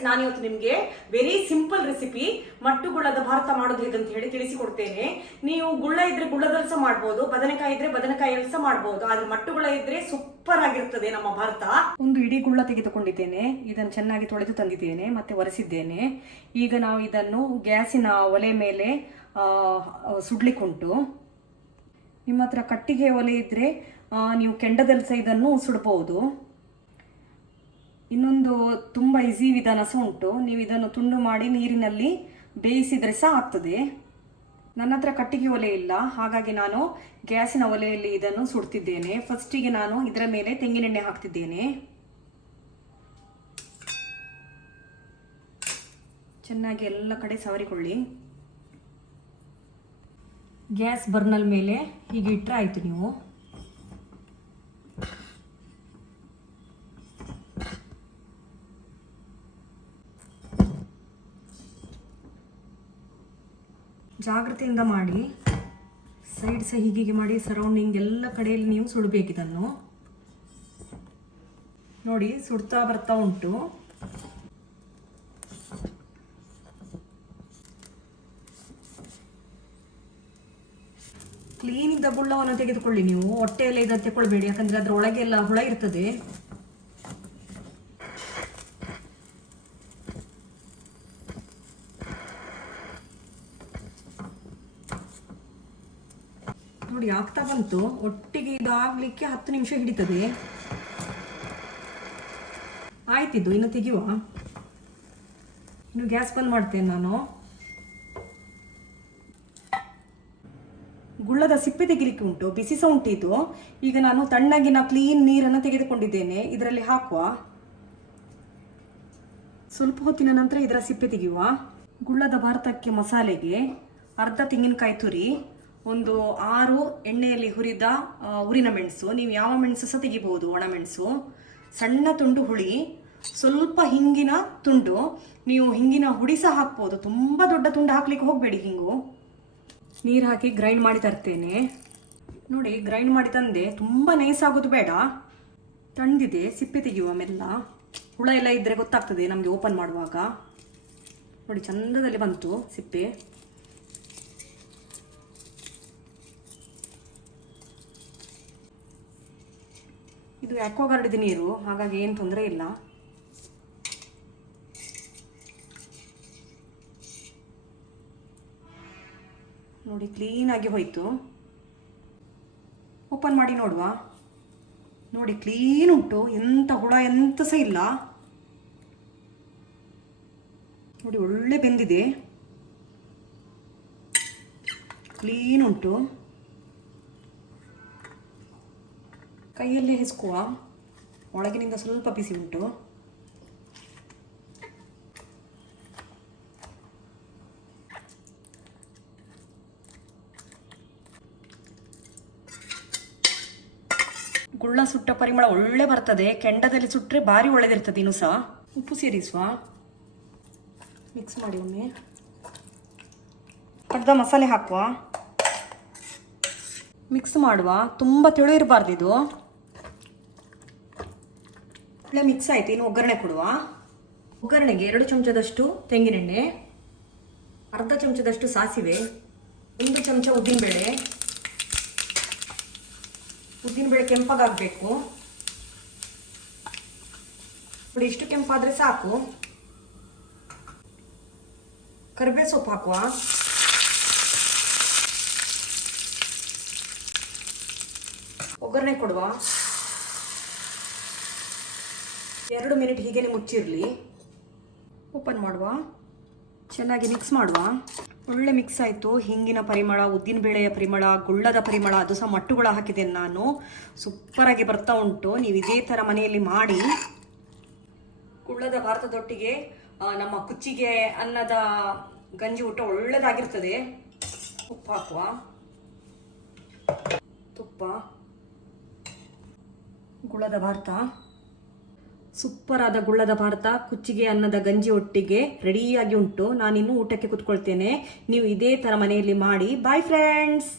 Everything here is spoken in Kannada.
ಫ್ರೆಂಡ್ಸ್ ನಾನಿವತ್ತು ನಿಮಗೆ ವೆರಿ ಸಿಂಪಲ್ ರೆಸಿಪಿ ಮಟ್ಟು ಗುಳ್ಳದ ಭಾರತ ಮಾಡೋದು ಹೇಗಂತ ಹೇಳಿ ತಿಳಿಸಿಕೊಡ್ತೇನೆ. ನೀವು ಗುಳ್ಳ ಇದ್ರೆ ಗುಳ್ಳದಲ್ಲಿ ಸಹ ಮಾಡ್ಬೋದು, ಬದನೆಕಾಯಿ ಇದ್ರೆ ಬದನೆಕಾಯಿಯಲ್ಲಿ ಸಹ ಮಾಡ್ಬೋದು, ಆದ್ರೆ ಮಟ್ಟು ಗುಳ್ಳ ಇದ್ರೆ ಸೂಪರ್ ಆಗಿರ್ತದೆ ನಮ್ಮ ಭಾರತ. ಒಂದು ಇಡೀ ಗುಳ್ಳ ತೆಗೆದುಕೊಂಡಿದ್ದೇನೆ. ಇದನ್ನು ಚೆನ್ನಾಗಿ ತೊಳೆದು ತಂದಿದ್ದೇನೆ, ಮತ್ತೆ ಒರೆಸಿದ್ದೇನೆ. ಈಗ ನಾವು ಇದನ್ನು ಗ್ಯಾಸಿನ ಒಲೆ ಮೇಲೆ ಸುಡ್ಲಿಕ್ಕುಂಟು. ನಿಮ್ಮ ಹತ್ರ ಕಟ್ಟಿಗೆ ಒಲೆ ಇದ್ರೆ ನೀವು ಕೆಂಡದಲ್ಲಿ ಸಹ ಇದನ್ನು ಸುಡಬಹುದು ಇನ್ನೊಂದು ತುಂಬ ಈಸಿ ವಿಧಾನ ಸಹ ಉಂಟು. ನೀವು ಇದನ್ನು ತುಂಡು ಮಾಡಿ ನೀರಿನಲ್ಲಿ ಬೇಯಿಸಿದರೆ ಸಹ ಆಗ್ತದೆ. ನನ್ನ ಹತ್ರ ಕಟ್ಟಿಗೆ ಒಲೆ ಇಲ್ಲ. ಹಾಗಾಗಿ ನಾನು ಗ್ಯಾಸಿನ ಒಲೆಯಲ್ಲಿ ಇದನ್ನು ಸುಡ್ತಿದ್ದೇನೆ. ಫಸ್ಟಿಗೆ ನಾನು ಇದರ ಮೇಲೆ ತೆಂಗಿನೆಣ್ಣೆ ಹಾಕ್ತಿದ್ದೇನೆ. ಚೆನ್ನಾಗಿ ಎಲ್ಲ ಕಡೆ ಸವರಿಕೊಳ್ಳಿ. ಗ್ಯಾಸ್ ಬರ್ನಲ್ ಮೇಲೆ ಹೀಗೆ ಇಟ್ಟರೆ ಆಯಿತು ನೀವು. ಜಾಗ್ರತೆಯಿಂದ ಮಾಡಿ ಸೈಡ್ ಸಹ ಹೀಗೆ ಮಾಡಿ ಸರೌಂಡಿಂಗ್ ಎಲ್ಲ ಕಡೆಯಲ್ಲಿ ನೀವು ಸುಡಬೇಕು ಇದನ್ನು ನೋಡಿ, ಸುಡ್ತಾ ಬರ್ತಾ ಉಂಟು. ಕ್ಲೀನ್ ಇದ್ದ ತೆಗೆದುಕೊಳ್ಳಿ ನೀವು. ಹೊಟ್ಟೆಯಲ್ಲ ಇದನ್ನು ತೆಕೊಳ್ಬೇಡಿ ಯಾಕಂದ್ರೆ ಅದರ ಒಳಗೆಲ್ಲ ಹುಳ ಇರ್ತದೆ. ನೋಡಿ ಆಗ್ತಾ ಬಂತು. ಒಟ್ಟಿಗೆ ಇದು ಆಗ್ಲಿಕ್ಕೆ ಹತ್ತು ನಿಮಿಷ ಹಿಡಿತದೆ. ಆಯ್ತಿದ್ದು ಇನ್ನು ತೆಗೆಯುವ. ಇನ್ನು ಗ್ಯಾಸ್ ಬಂದ್ ಮಾಡ್ತೇನೆ ನಾನು. ಗುಳ್ಳದ ಸಿಪ್ಪೆ ತೆಗಿಲಿಕ್ಕೆ ಉಂಟು, ಬಿಸಿ ಸಹ ಉಂಟಿದ್ದು ಈಗ ನಾನು ತಣ್ಣಗಿನ ಕ್ಲೀನ್ ನೀರನ್ನು ತೆಗೆದುಕೊಂಡಿದ್ದೇನೆ, ಇದರಲ್ಲಿ ಹಾಕುವ. ಸ್ವಲ್ಪ ಹೊತ್ತಿನ ನಂತರ ಇದರ ಸಿಪ್ಪೆ ತೆಗೆಯುವ. ಗುಳ್ಳದ ಭಾರತಕ್ಕೆ ಮಸಾಲೆಗೆ ಅರ್ಧ ತೆಂಗಿನಕಾಯಿ ತುರಿ ಒಂದು ಆರು ಎಣ್ಣೆಯಲ್ಲಿ ಹುರಿದ ಹುರಿನ ಮೆಣಸು. ನೀವು ಯಾವ ಮೆಣಸು ಸಹ ತೆಗಿಬಹುದು ಒಣಮೆಣಸು ಸಣ್ಣ ತುಂಡು ಹುಳಿ, ಸ್ವಲ್ಪ ಹಿಂಗಿನ ತುಂಡು. ನೀವು ಹಿಂಗಿನ ಹುಡಿ ಸಹ ಹಾಕ್ಬೋದು. ತುಂಬ ದೊಡ್ಡ ತುಂಡು ಹಾಕ್ಲಿಕ್ಕೆ ಹೋಗಬೇಡಿ ಹಿಂಗು. ನೀರು ಹಾಕಿ ಗ್ರೈಂಡ್ ಮಾಡಿ ತರ್ತೇನೆ. ನೋಡಿ, ಗ್ರೈಂಡ್ ಮಾಡಿ ತಂದೆ. ತುಂಬ ನೈಸ್ ಆಗೋದು ಬೇಡ. ತಂದಿದೆ, ಸಿಪ್ಪೆ ತೆಗೆಯುವ ಮೆಲ್ಲ. ಹುಳ ಎಲ್ಲ ಇದ್ದರೆ ಗೊತ್ತಾಗ್ತದೆ ನಮಗೆ ಓಪನ್ ಮಾಡುವಾಗ. ನೋಡಿ, ಚಂದದಲ್ಲಿ ಬಂತು ಸಿಪ್ಪೆ. ಇದು ಆಕ್ವಾಗಾರ್ಡ್ದು ನೀರು, ಹಾಗಾಗಿ ಏನು ತೊಂದರೆ ಇಲ್ಲ. ನೋಡಿ ಕ್ಲೀನಾಗಿ ಹೋಯಿತು. ಓಪನ್ ಮಾಡಿ ನೋಡುವ. ನೋಡಿ ಕ್ಲೀನ್ ಉಂಟು. ಎಂಥ ಹುಳ, ಎಂತ ಸಹ ಇಲ್ಲ. ನೋಡಿ, ಒಳ್ಳೆ ಬೆಂದಿದೆ. ಕ್ಲೀನ್ ಉಂಟು. ಕೈಯಲ್ಲೇ ಹೆಸ್ಕುವ. ಒಳಗಿನಿಂದ ಸ್ವಲ್ಪ ಬಿಸಿ ಉಂಟು. ಗುಳ್ಳ ಸುಟ್ಟ ಪರಿಮಳ ಒಳ್ಳೆ ಬರ್ತದೆ. ಕೆಂಡದಲ್ಲಿ ಸುಟ್ಟರೆ ಭಾರಿ ಒಳ್ಳೆದಿರ್ತದೆ ಇನ್ನು ಸಹ ಉಪ್ಪು ಸೇರಿಸುವ. ಮಿಕ್ಸ್ ಮಾಡಿ ಒಮ್ಮೆ. ಅರ್ಧ ಮಸಾಲೆ ಹಾಕುವ. ಮಿಕ್ಸ್ ಮಾಡುವ. ತುಂಬ ತೆಳು ಇರಬಾರ್ದು ಇದು. ಒಳ್ಳೆ ಮಿಕ್ಸ್ ಆಯ್ತು. ಇನ್ನು ಒಗ್ಗರಣೆ ಕೊಡುವ. ಒಗ್ಗರಣೆಗೆ ಎರಡು ಚಮಚದಷ್ಟು ತೆಂಗಿನೆಣ್ಣೆ, ಅರ್ಧ ಚಮಚದಷ್ಟು ಸಾಸಿವೆ, ಒಂದು ಚಮಚ ಉದ್ದಿನಬೇಳೆ. ಉದ್ದಿನಬೇಳೆ ಕೆಂಪಗಾಗಬೇಕು. ನೋಡಿ, ಇಷ್ಟು ಕೆಂಪಾದರೆ ಸಾಕು. ಕರಿಬೇ ಸೊಪ್ಪು ಹಾಕುವ. ಒಗ್ಗರಣೆ ಕೊಡುವ. ಎರಡು ಮಿನಿಟ್ ಹೀಗೆ ಮುಚ್ಚಿರಲಿ. ಓಪನ್ ಮಾಡುವ. ಚೆನ್ನಾಗಿ ಮಿಕ್ಸ್ ಮಾಡುವ. ಒಳ್ಳೆ ಮಿಕ್ಸ್ ಆಯಿತು. ಹಿಂಗಿನ ಪರಿಮಳ, ಉದ್ದಿನ ಬೇಳೆಯ ಪರಿಮಳ, ಗುಳ್ಳದ ಪರಿಮಳ, ಅದು ಸಹ ಮಟ್ಟುಗಳ ಹಾಕಿದ್ದೇನೆ ನಾನು. ಸೂಪರಾಗಿ ಬರ್ತಾ ಉಂಟು. ನೀವು ಇದೇ ಥರ ಮನೆಯಲ್ಲಿ ಮಾಡಿ, ಗುಳ್ಳದ ಭಾರತದೊಟ್ಟಿಗೆ ನಮ್ಮ ಕುಚ್ಚಿಗೆ ಅನ್ನದ ಗಂಜಿ ಊಟ ಒಳ್ಳೆದಾಗಿರ್ತದೆ. ಉಪ್ಪು ಹಾಕುವ. ತುಪ್ಪ. ಗುಳ್ಳದ ಭಾರತ. ಸೂಪರ್ ಆದ ಗುಳ್ಳದ ಭಾರತ, ಕುಚ್ಚಿಗೆ ಅನ್ನದ ಗಂಜಿ ಒಟ್ಟಿಗೆ ರೆಡಿಯಾಗಿ ಉಂಟು. ನಾನಿನ್ನು ಊಟಕ್ಕೆ ಕುತ್ಕೊಳ್ತೇನೆ. ನೀವು ಇದೇ ಥರ ಮನೆಯಲ್ಲಿ ಮಾಡಿ. Bye friends